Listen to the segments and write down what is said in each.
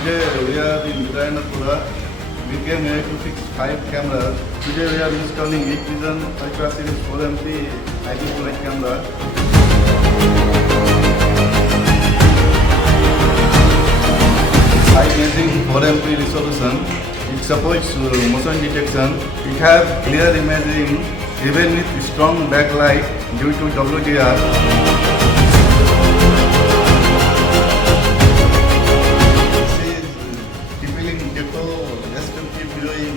Today we are in Vidyaranyapura. We came here to fix 5 cameras. Today we are installing Hikvision IP 4MP IP camera. High imaging 4MP resolution. It supports motion detection. It has clear imaging even with strong backlight due to WDR.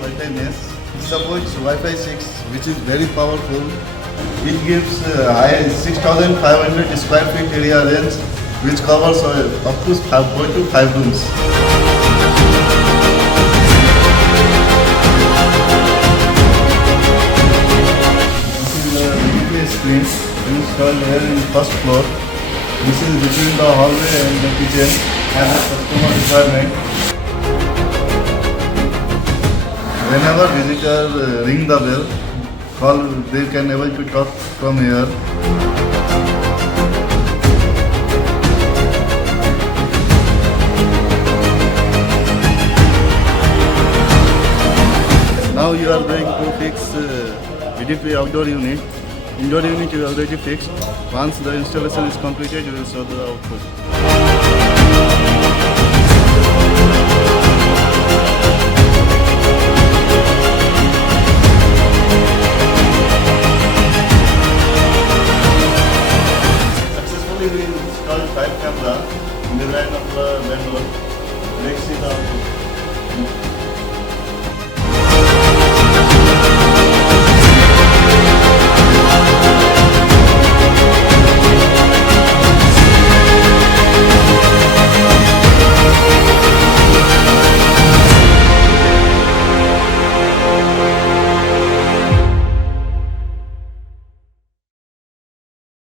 Wi-Fi mesh. It supports Wi-Fi-6, which is very powerful. It gives high 6,500 square feet area range, which covers up to 4 to 5 rooms. This is the display screen installed here in first floor. This is between the hallway and the kitchen and the customer requirement. Whenever visitors ring the bell, they can able to talk from here. Now you are going to fix VDP outdoor unit. Indoor unit is already fixed. Once the installation is completed, you will show the output. We installed 5 cameras in the line of Bangalore. Let's see the output.